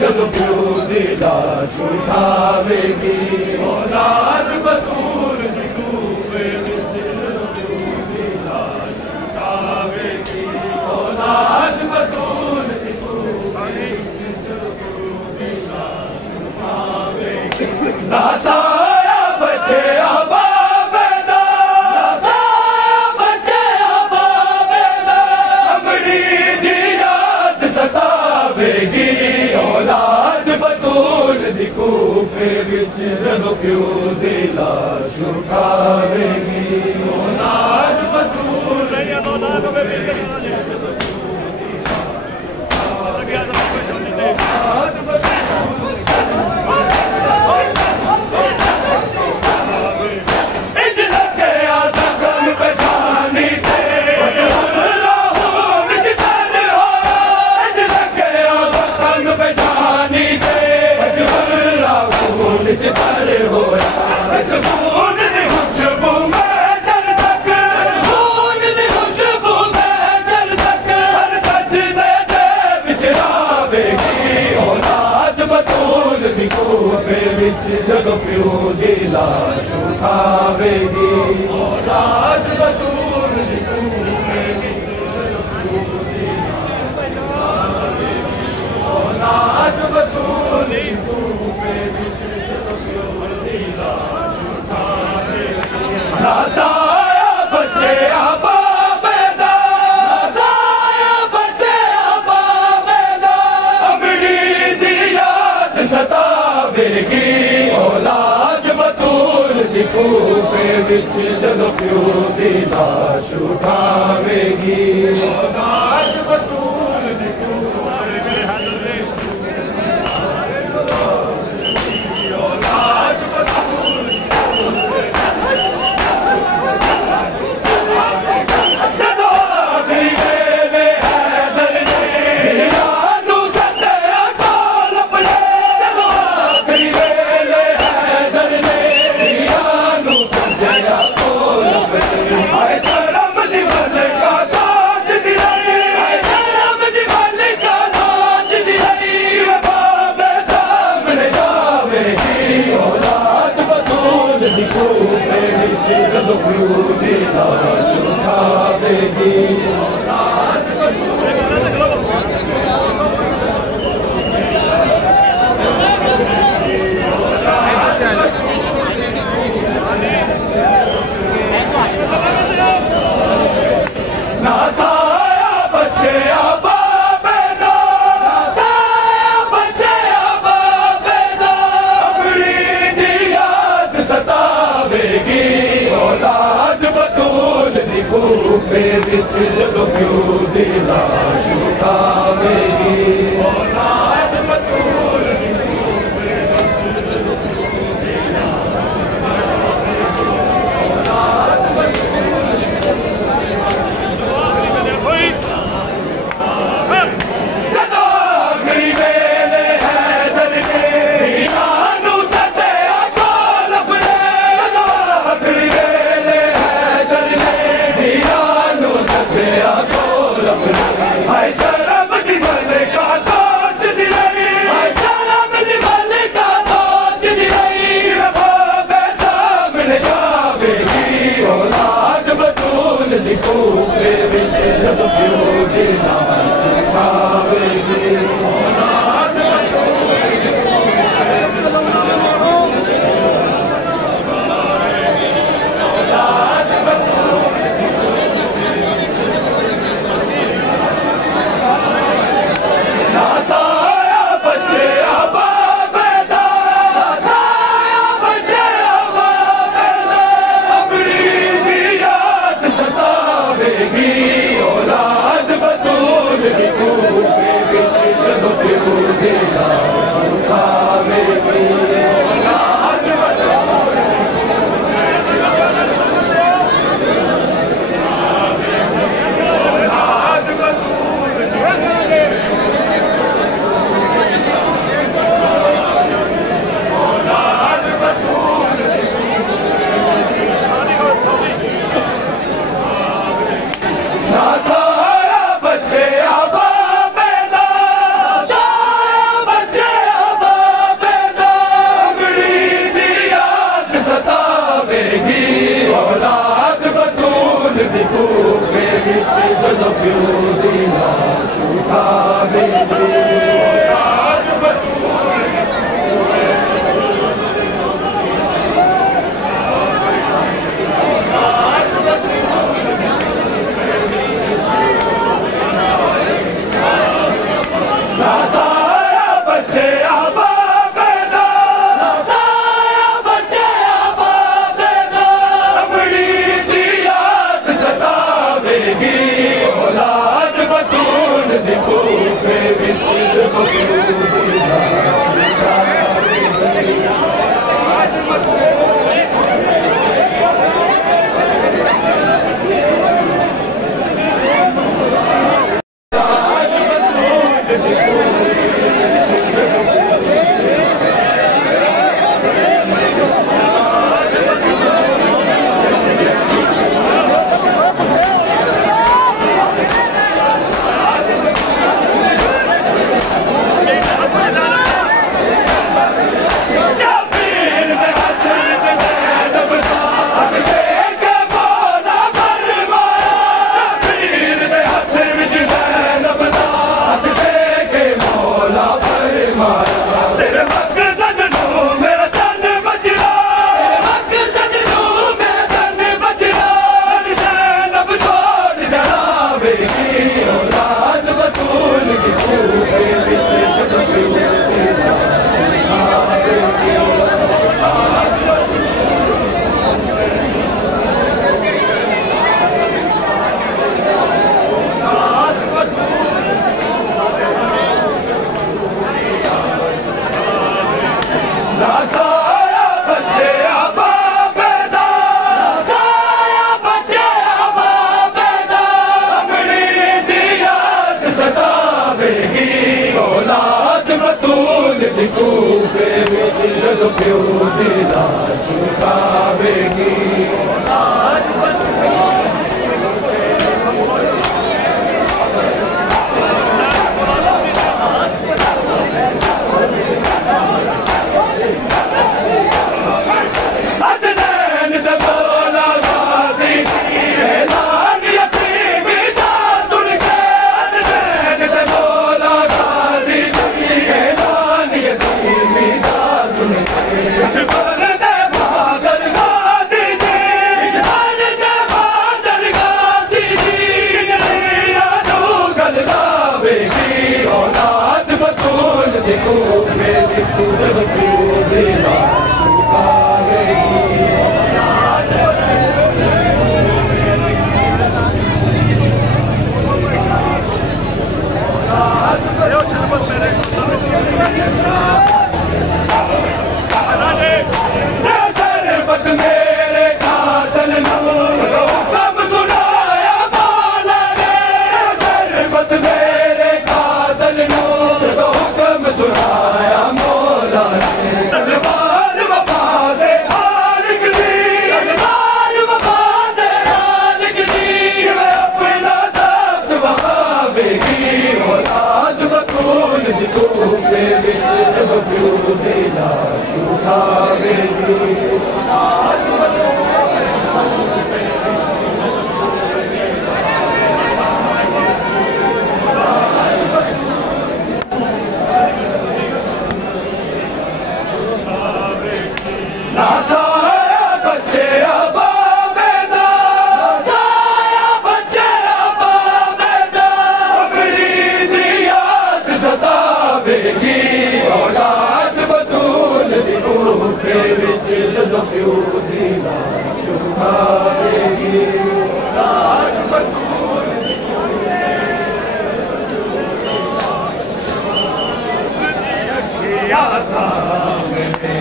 जद प्यो दी लाश उठावेगी औलाद बतूल दी कूफे विच जद प्यो दी लाश उठावेगी औलाद बतूल दी कूफे विच जद प्यो दी लाश उठावेगी। नासाया बच्चे आबाबेदा नासाया बच्चे आबाबेदा अमरी दी याद सतावेगी औलाद बतूल दी कूफे विच जदों प्यो दी लाश उठावेगी औलाद बतूल जदों प्यो दी लाश उठावेगी औलाद बतूल दी कूफे विच जदों प्यो दी लाश उठावेगी औलाद बतूल दी कूफे विच जदों प्यो दी लाश उठावेगी। नासाया बच्चे आबाबेदा नासाया बच्चे आबाबेदा अमरी दी याद सतावेगी औलाद बतूल दी कूफे विच जदों प्यो दी लाश उठावेगी औलाद बतूल दी कूफे औलाद बतूल जदों आखिरी वेले हैदर ने हिरां नूं सद्दिया कोल अपने जदों आखिरी वेले हैदर ने हिरां नूं सद्दिया कोल अपने हाय शर्म दी मलिका सोचदी रही हाय शर्म दी मलिका सोचदी रही बाबे सामने जावेगी औलाद बतूल दी कूफे विच जदों प्यो दी लाश उठावेगी औलाद बतूल नासाया बच्चे आबाबेदा नासाया बच्चे आबाबेदा अमरी दी याद सतावेगी औलाद बतूल दी कूफे विच जदों प्यो दी लाश उठावेगी औलाद बतूल दी कूफे विच जदों प्यो दी लाश उठावेगी औलाद बतूल दी जदों आखिरी वेले हैदर ने हिरां नूं सद्दिया कोल अपने जदों आखिरी वेले हैदर ने हिरां नूं सद्दिया कोल अखियां सामने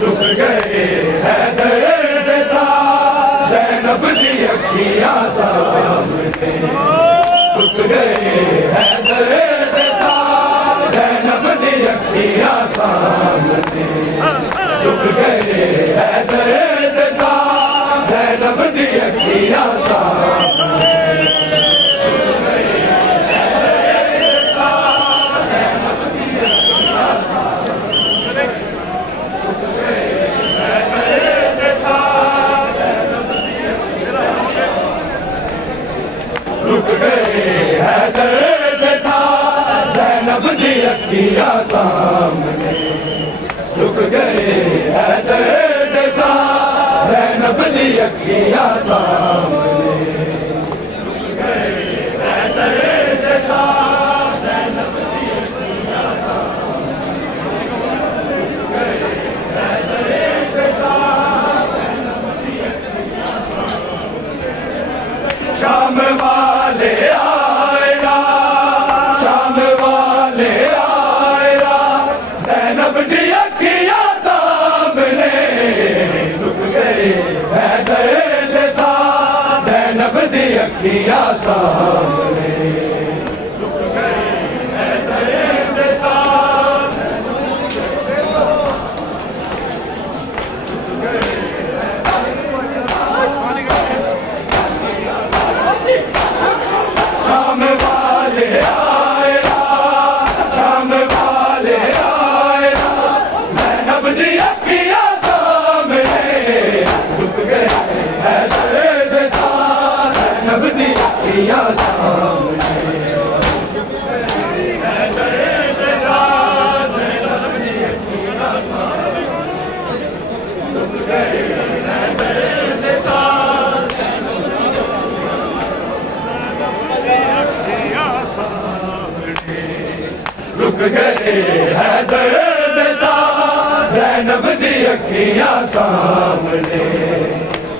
रुक गए हैदर दे साथ ज़ैनब दी अखियां सामने रुक गए हैदर दे साथ ज़ैनब दी अखियां सामने रुक गए हैदर दे साथ ज़ैनब दी अखियां सामने रुक गए हैदर दे साथ ज़ैनब दी अखियां सामने रुक गए हैदर दे साथ ज़ैनब दी अखियां सामने रुक गए हैदर दे साथ ज़ैनब दी अखियां सामने रुक गए हैदर दे साथ ज़ैनब दी अखियां सामने शाम वाले आएगा शाम वाले आएगा ज़ैनब दी अखियां सामने रुक गए हैदर दे साथ ज़ैनब दी अखियां सामने रुक गए हैदर दे साथ शाम वाले आएगा शाम वाले आएगा ज़ैनब दी अखियां सामने रुक गए हैदर दे साथ ज़ैनब दी अखियां सामने रुक गए हैदर दे साथ ज़ैनब दी अखियां सामने रुक गए हैदर दे साथ रुक गए हैदर दे साथ ज़ैनब दी अखियां सामने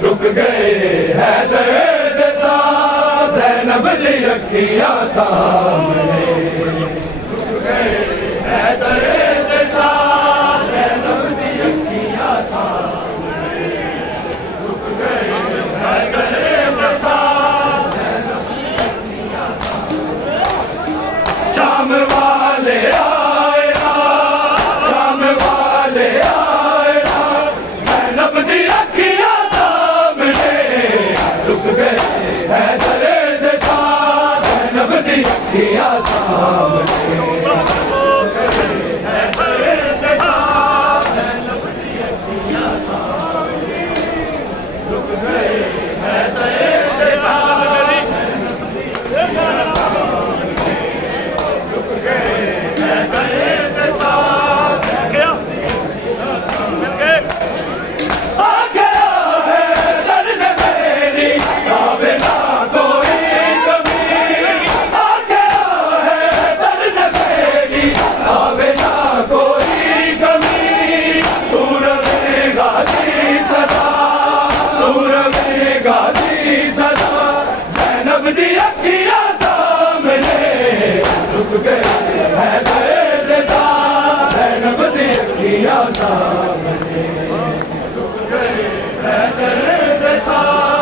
रुक गए हैदर दे साथ ज़ैनब दी अखियां सामने रुक गए हैदर दे साथ ज़ैनब दी अखियां सामने रुक गए हैदर दे साथ शाम वाले आएगा शाम वाले आएगा ज़ैनब दी अखियां सामने रुक गए हैदर दे साथ ज़ैनब दी अखियां सामने रुक गए हैदर दे साथ ज़ैनब दी अखियां सामने रुक गए हैदर दे साथ ज़ैनब दी अखियां सामने रुक गए हैदर दे साथ ज़ैनब दी अखियां सामने रुक गए हैदर दे साथ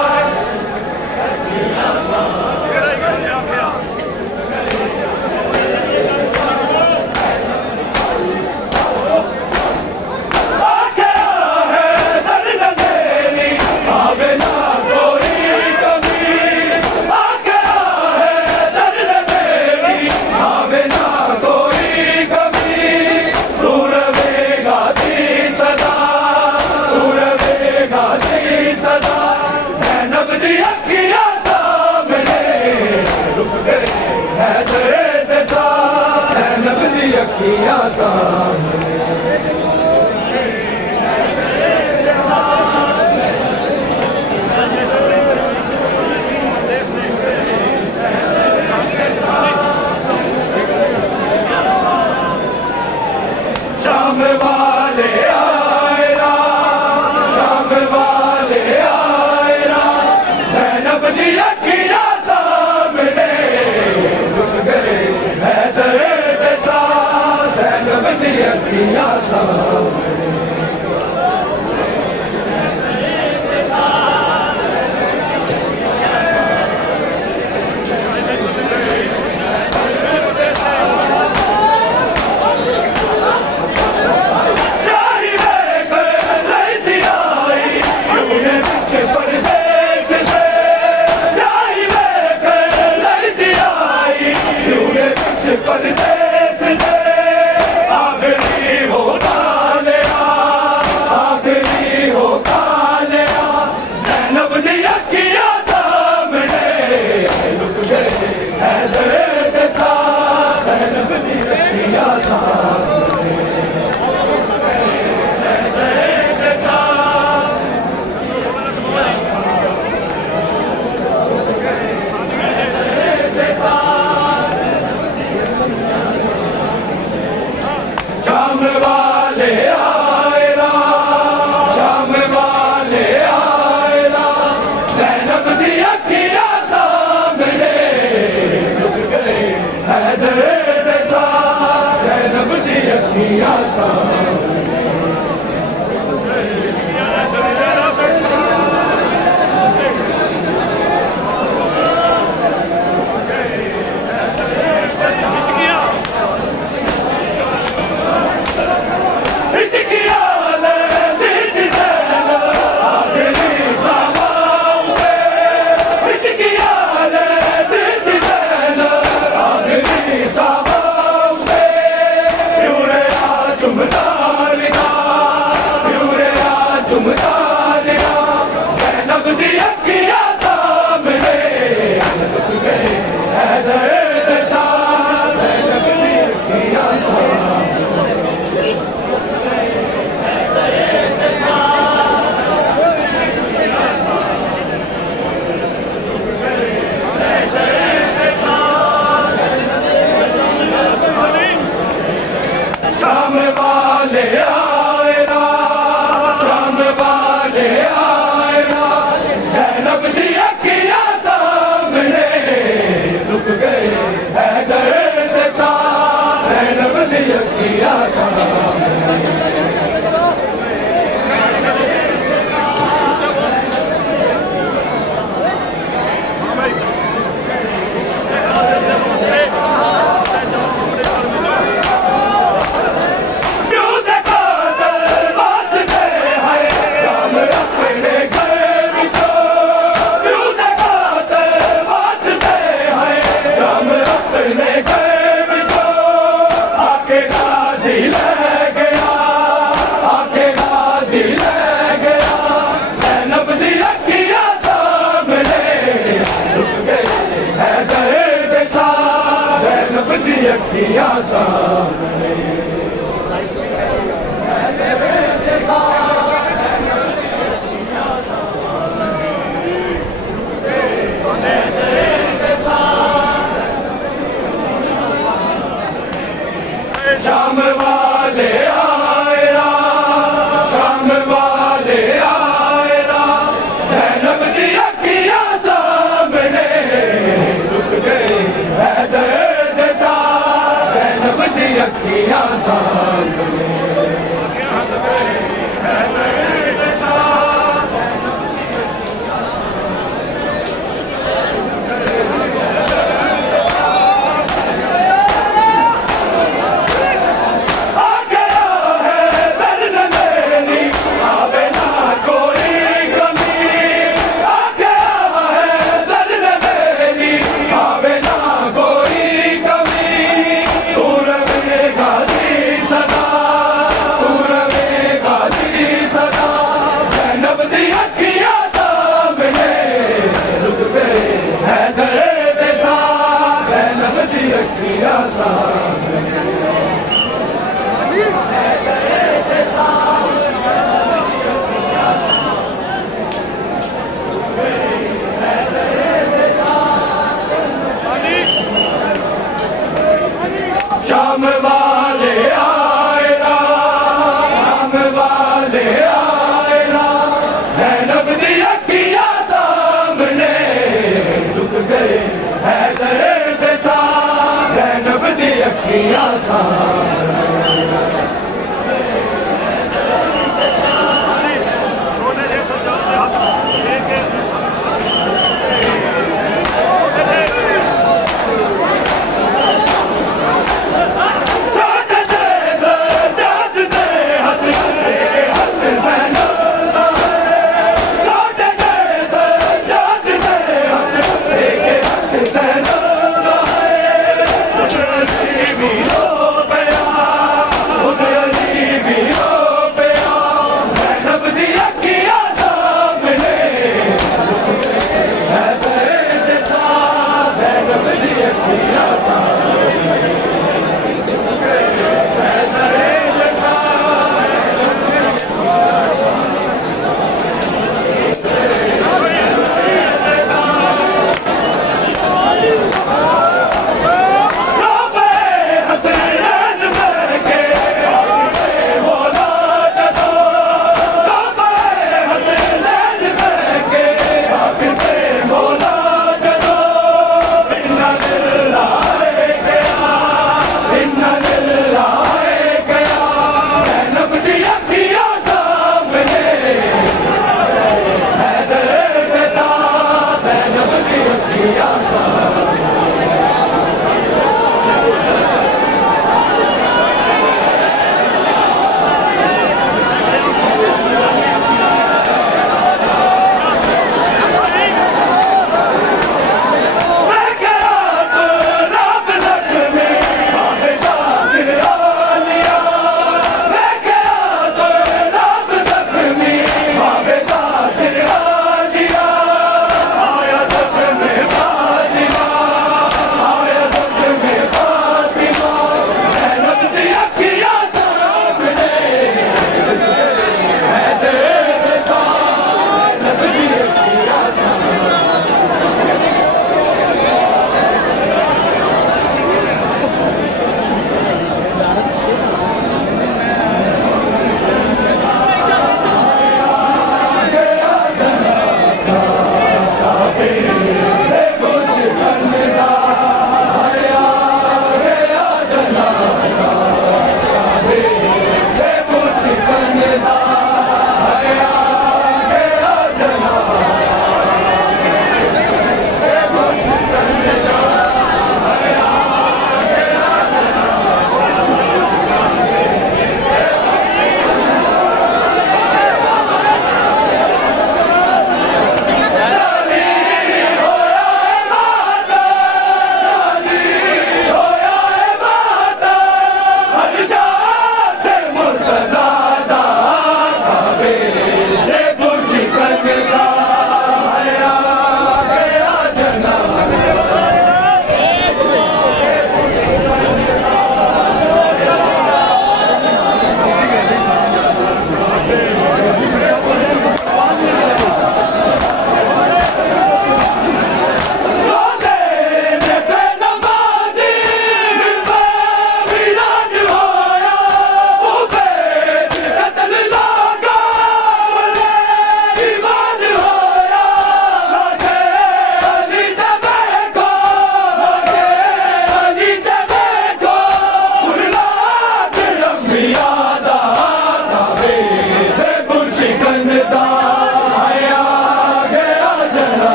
अखियां सामने अखियां सामने शाम वाले आएगा शाम वाले आएगा ज़ैनब दी अखियां सामने रुक गए हैदर दे साथ ज़ैनब दी अखियां सामने शाम वाले आएरा, शाम वाले आएरा, ज़ैनब दी अखियां सामने रुक गए हैदर दे साथ, ज़ैनब दी अखियां सामने शाम वाले आएरा, शाम वाले आएरा, ज़ैनब दी अखियां सामने रुक गए हैदर दे साथ, ज़ैनब दी अखियां सामने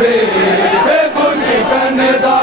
काबे दे मुश्किन दा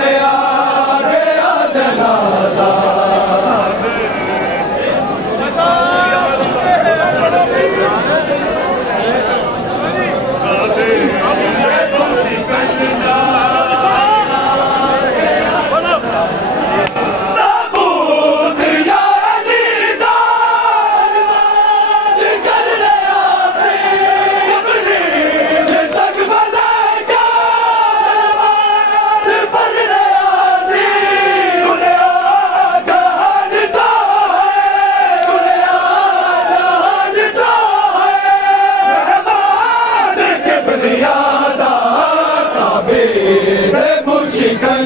आया गया जनाजा Chicago.